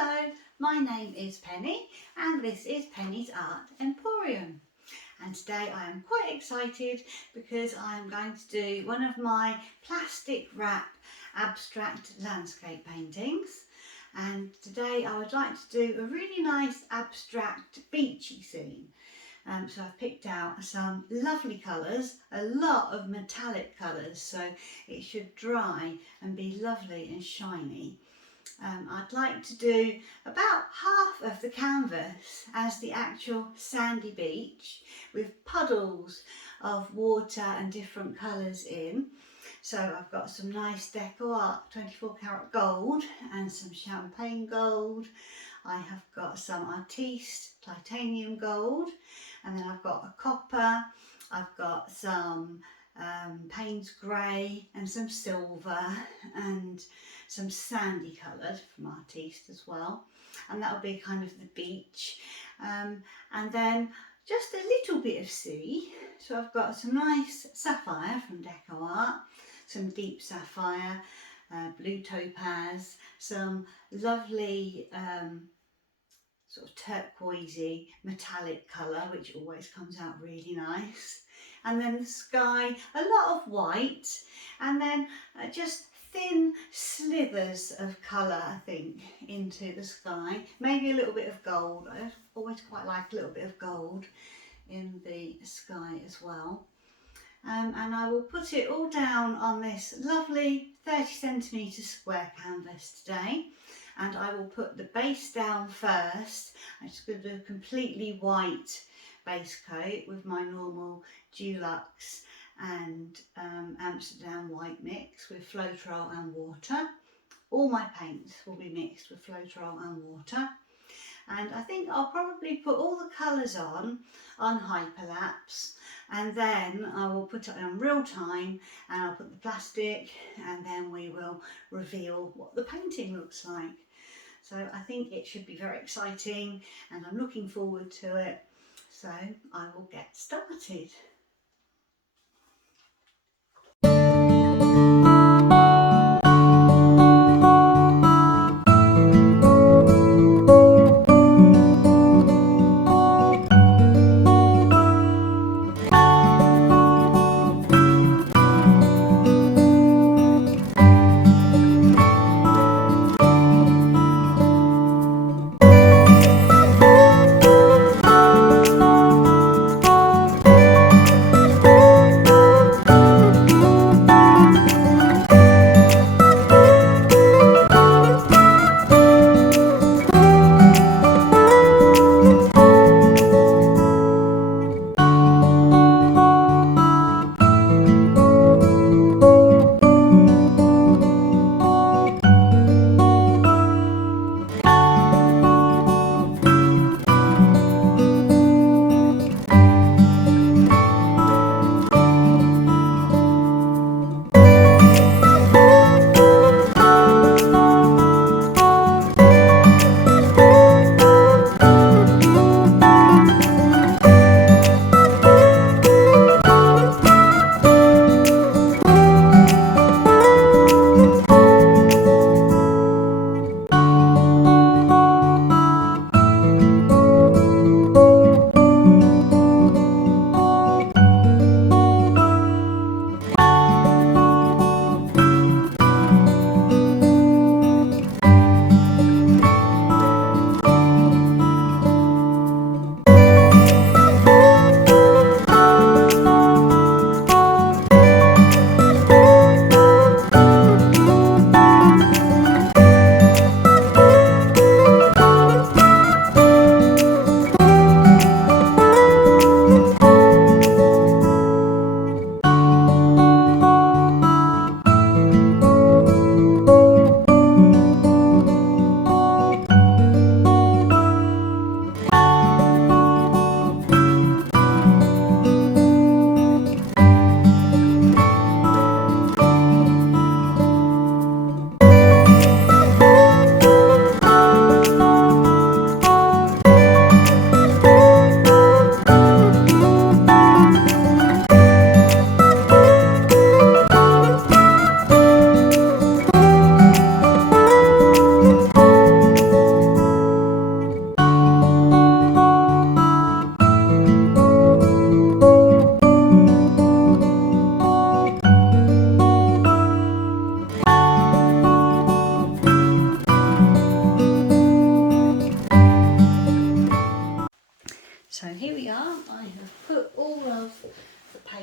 Hello, my name is Penny and this is Penny's Art Emporium, and today I am quite excited because I am going to do one of my plastic wrap abstract landscape paintings. And today I would like to do a really nice abstract beachy scene. So I've picked out some lovely colours, a lot of metallic colours, so it should dry and be lovely and shiny. I'd like to do about half of the canvas as the actual sandy beach with puddles of water and different colours in. So I've got some nice Deco Art 24 karat gold and some champagne gold. I have got some Artiste titanium gold, and then I've got a copper, I've got some Payne's grey and some silver and some sandy coloured from Artiste as well, and that'll be kind of the beach, and then just a little bit of sea. So I've got some nice sapphire from Deco Art, some deep sapphire, blue topaz, some lovely sort of turquoisey metallic colour which always comes out really nice, and then the sky, a lot of white, and then just thin slithers of colour I think into the sky, maybe a little bit of gold. I always quite like a little bit of gold in the sky as well. And I will put it all down on this lovely 30cm square canvas today, and I will put the base down first. I'm just going to do a completely white base coat with my normal Dulux and Amsterdam white mix with Floetrol and water. All my paints will be mixed with Floetrol and water. And I think I'll probably put all the colours on hyperlapse, and then I will put it on real time and I'll put the plastic, and then we will reveal what the painting looks like. So I think it should be very exciting and I'm looking forward to it. So I will get started.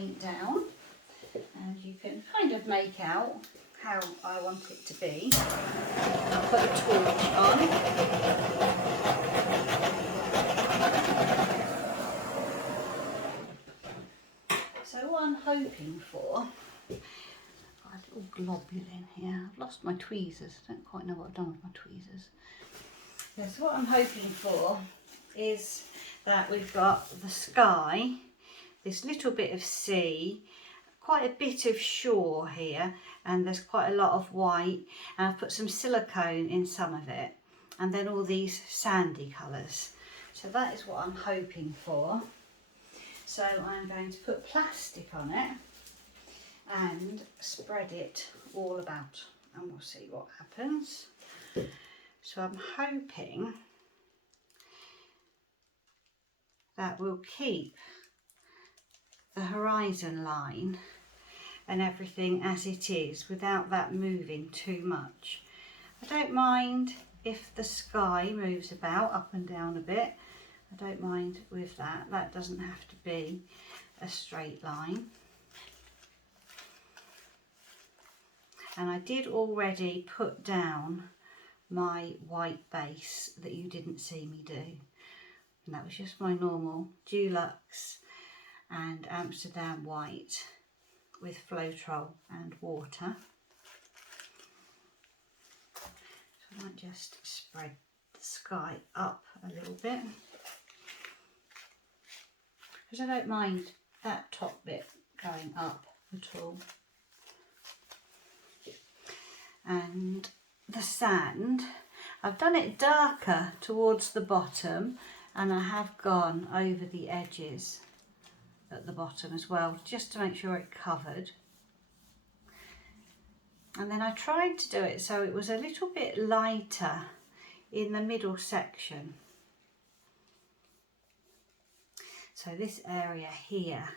paint down, and you can kind of make out how I want it to be. I'll put a torch on. So what I'm hoping for, I've got a little globule in here. I've lost my tweezers. I don't quite know what I've done with my tweezers. Yeah, so what I'm hoping for is that we've got the sky, this little bit of sea, quite a bit of shore here, and there's quite a lot of white, and I've put some silicone in some of it, and then all these sandy colours. So that is what I'm hoping for. So I'm going to put plastic on it and spread it all about, and we'll see what happens. So I'm hoping that we'll keep the horizon line and everything as it is without that moving too much. I don't mind if the sky moves about up and down a bit. I don't mind with that. That doesn't have to be a straight line. And I did already put down my white base that you didn't see me do. And that was just my normal Dulux and Amsterdam white with Floetrol and water. So I might just spread the sky up a little bit, because I don't mind that top bit going up at all. And the sand, I've done it darker towards the bottom, and I have gone over the edges at the bottom as well, just to make sure it covered. And then I tried to do it so it was a little bit lighter in the middle section. So this area here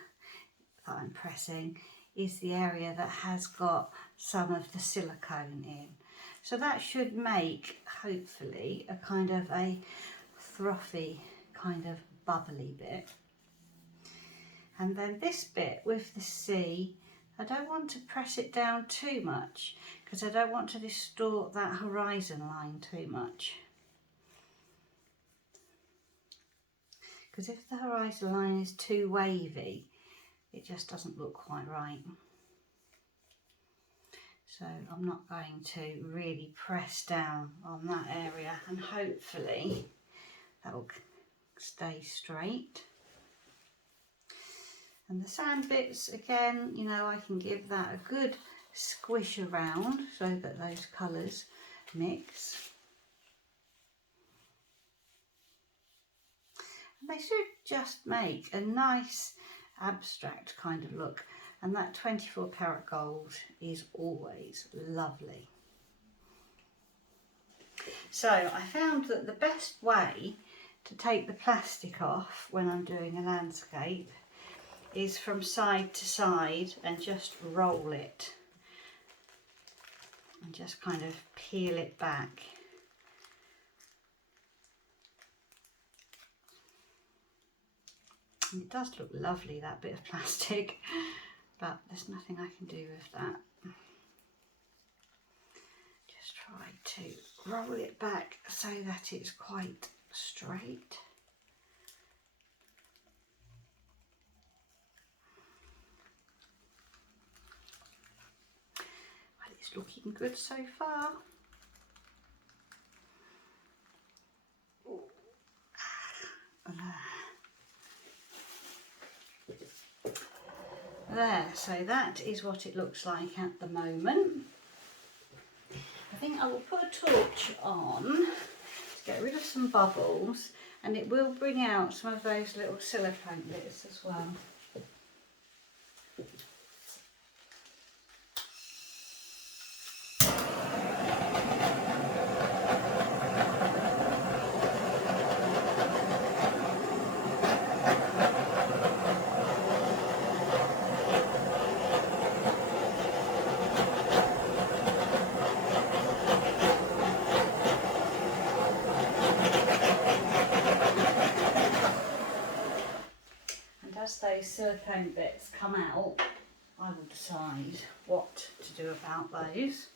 that I'm pressing is the area that has got some of the silicone in. So that should make, hopefully, a kind of a frothy, kind of bubbly bit. And then this bit with the sea, I don't want to press it down too much, because I don't want to distort that horizon line too much. Because if the horizon line is too wavy, it just doesn't look quite right. So I'm not going to really press down on that area, and hopefully that will stay straight. And the sand bits, again, you know, I can give that a good squish around so that those colours mix. And they should just make a nice abstract kind of look. And that 24 karat gold is always lovely. So I found that the best way to take the plastic off when I'm doing a landscape is from side to side and just roll it and just kind of peel it back. And it does look lovely, that bit of plastic, but there's nothing I can do with that. Just try to roll it back so that it's quite straight. Well, it's looking good so far. There, so that is what it looks like at the moment. I think I will put a torch on to get rid of some bubbles, and it will bring out some of those little silicone bits as well. Those silicone bits come out, I will decide what to do about those.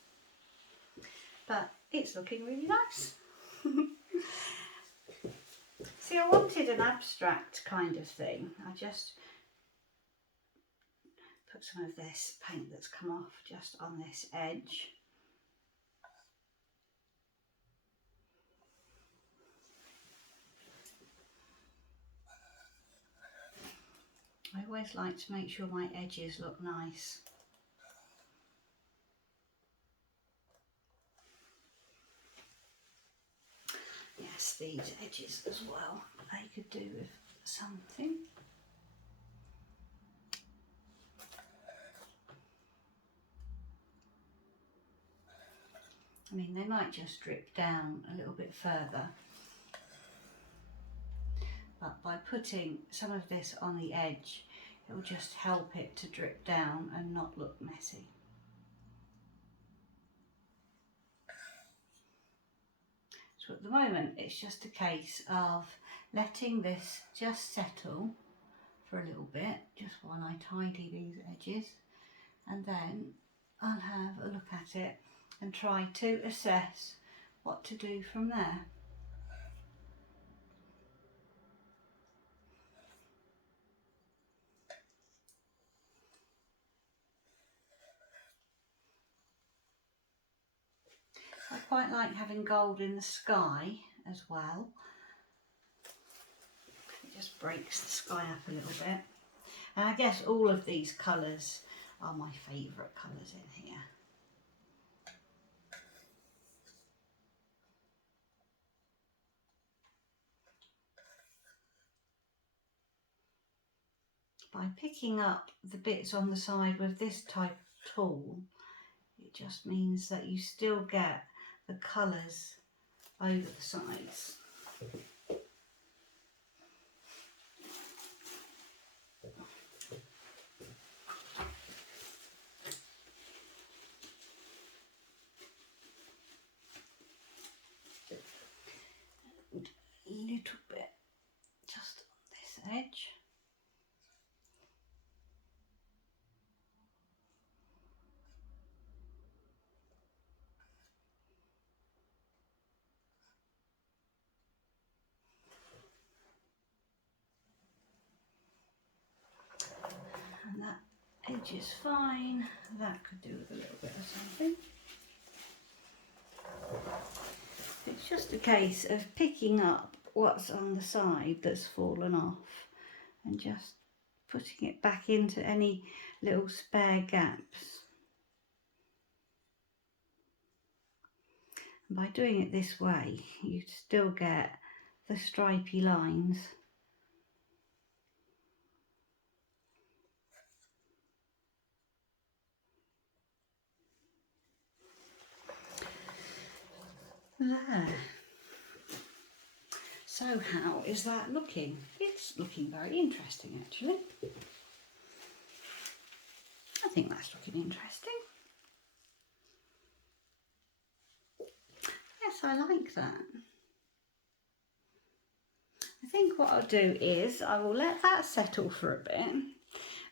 But it's looking really nice. See, I wanted an abstract kind of thing. I just put some of this paint that's come off just on this edge. I always like to make sure my edges look nice. Yes, these edges as well, they could do with something. I mean, they might just drip down a little bit further. But by putting some of this on the edge, it will just help it to drip down and not look messy. So at the moment, it's just a case of letting this just settle for a little bit, just while I tidy these edges, and then I'll have a look at it and try to assess what to do from there. I quite like having gold in the sky as well. It just breaks the sky up a little bit. And I guess all of these colours are my favourite colours in here. By picking up the bits on the side with this type of tool, it just means that you still get the colours over the sides. And a little bit just on this edge. And that edge is fine. That could do with a little bit of something. It's just a case of picking up what's on the side that's fallen off and just putting it back into any little spare gaps. And by doing it this way, you still get the stripy lines. There. So how is that looking? It's looking very interesting actually. I think that's looking interesting. Yes, I like that. I think what I'll do is I will let that settle for a bit.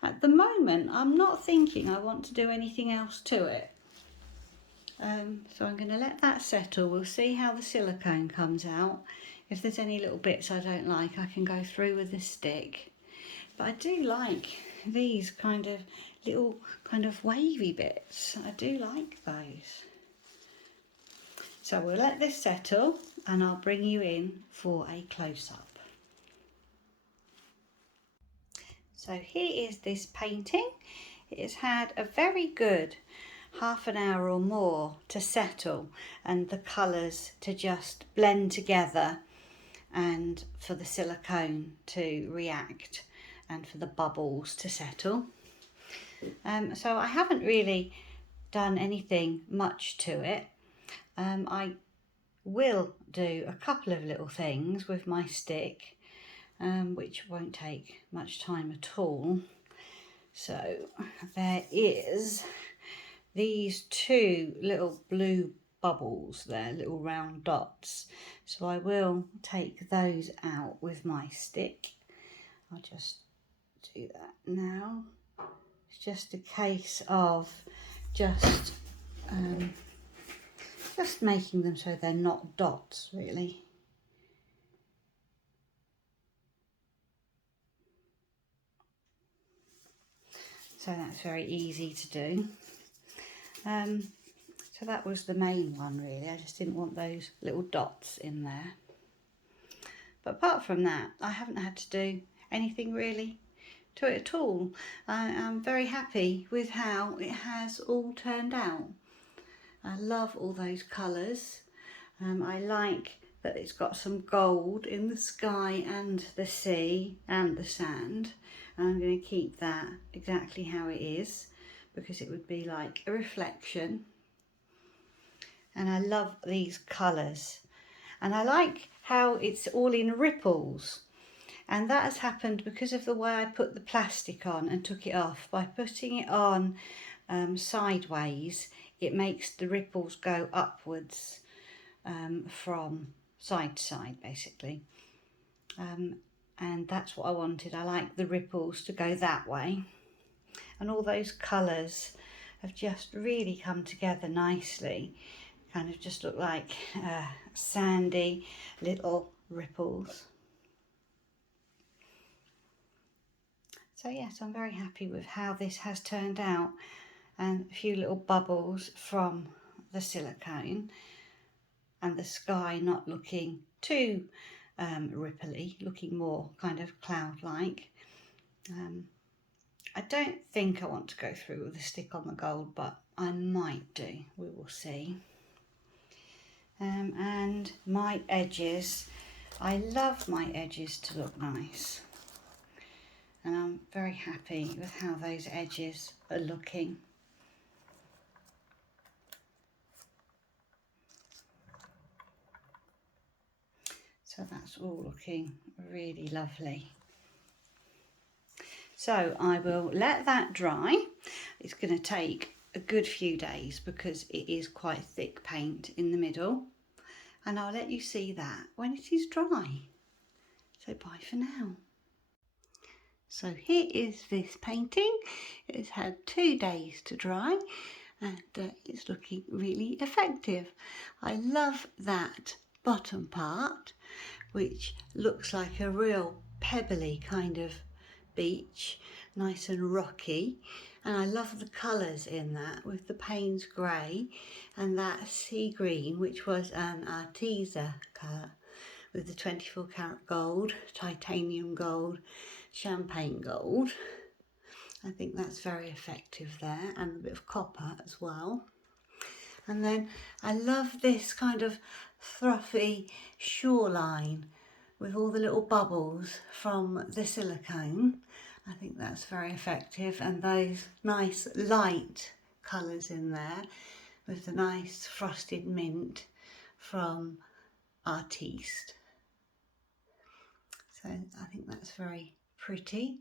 At the moment, I'm not thinking I want to do anything else to it. So I'm going to let that settle. We'll see how the silicone comes out. If there's any little bits I don't like, I can go through with the stick. But I do like these kind of little kind of wavy bits. I do like those. So we'll let this settle and I'll bring you in for a close-up. So here is this painting. It has had a very good half an hour or more to settle and the colours to just blend together and for the silicone to react and for the bubbles to settle. So I haven't really done anything much to it. I will do a couple of little things with my stick, which won't take much time at all. So there is these two little blue bubbles there, little round dots. So I will take those out with my stick. I'll just do that now. It's just a case of just making them so they're not dots, really. So that's very easy to do. So that was the main one, really. I just didn't want those little dots in there. But apart from that, I haven't had to do anything really to it at all. I am very happy with how it has all turned out. I love all those colours. I like that it's got some gold in the sky and the sea and the sand. And I'm going to keep that exactly how it is, because it would be like a reflection. And I love these colours. And I like how it's all in ripples. And that has happened because of the way I put the plastic on and took it off. By putting it on sideways, it makes the ripples go upwards from side to side, basically. And that's what I wanted. I like the ripples to go that way. And all those colours have just really come together nicely. Kind of just look like sandy little ripples. So yes, I'm very happy with how this has turned out, and a few little bubbles from the silicone, and the sky not looking too ripply, looking more kind of cloud-like. I don't think I want to go through with the stick on the gold, but I might do, we will see. And my edges, I love my edges to look nice. And I'm very happy with how those edges are looking. So that's all looking really lovely. So I will let that dry. It's going to take a good few days because it is quite thick paint in the middle. And I'll let you see that when it is dry. So bye for now. So here is this painting. It's had 2 days to dry, and it's looking really effective. I love that bottom part, which looks like a real pebbly kind of beach, nice and rocky. And I love the colours in that, with the Payne's grey and that sea green, which was an Arteza colour, with the 24 karat gold, titanium gold, champagne gold. I think that's very effective there, and a bit of copper as well. And then I love this kind of fluffy shoreline with all the little bubbles from the silicone. I think that's very effective, and those nice light colours in there with the nice frosted mint from Artiste. So I think that's very pretty.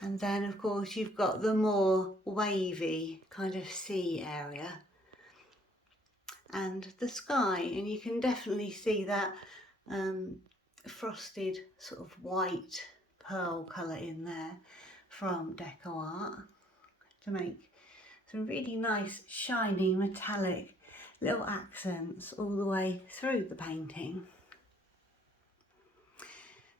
And then of course you've got the more wavy kind of sea area and the sky, and you can definitely see that frosted sort of white pearl colour in there from Deco Art to make some really nice shiny metallic little accents all the way through the painting.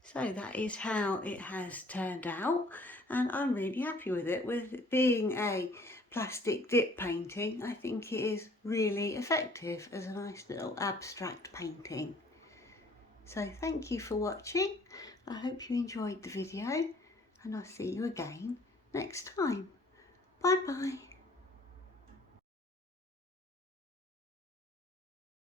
So that is how it has turned out, and I'm really happy with it. With it being a plastic dip painting, I think it is really effective as a nice little abstract painting. So thank you for watching. I hope you enjoyed the video, and I'll see you again next time. Bye bye.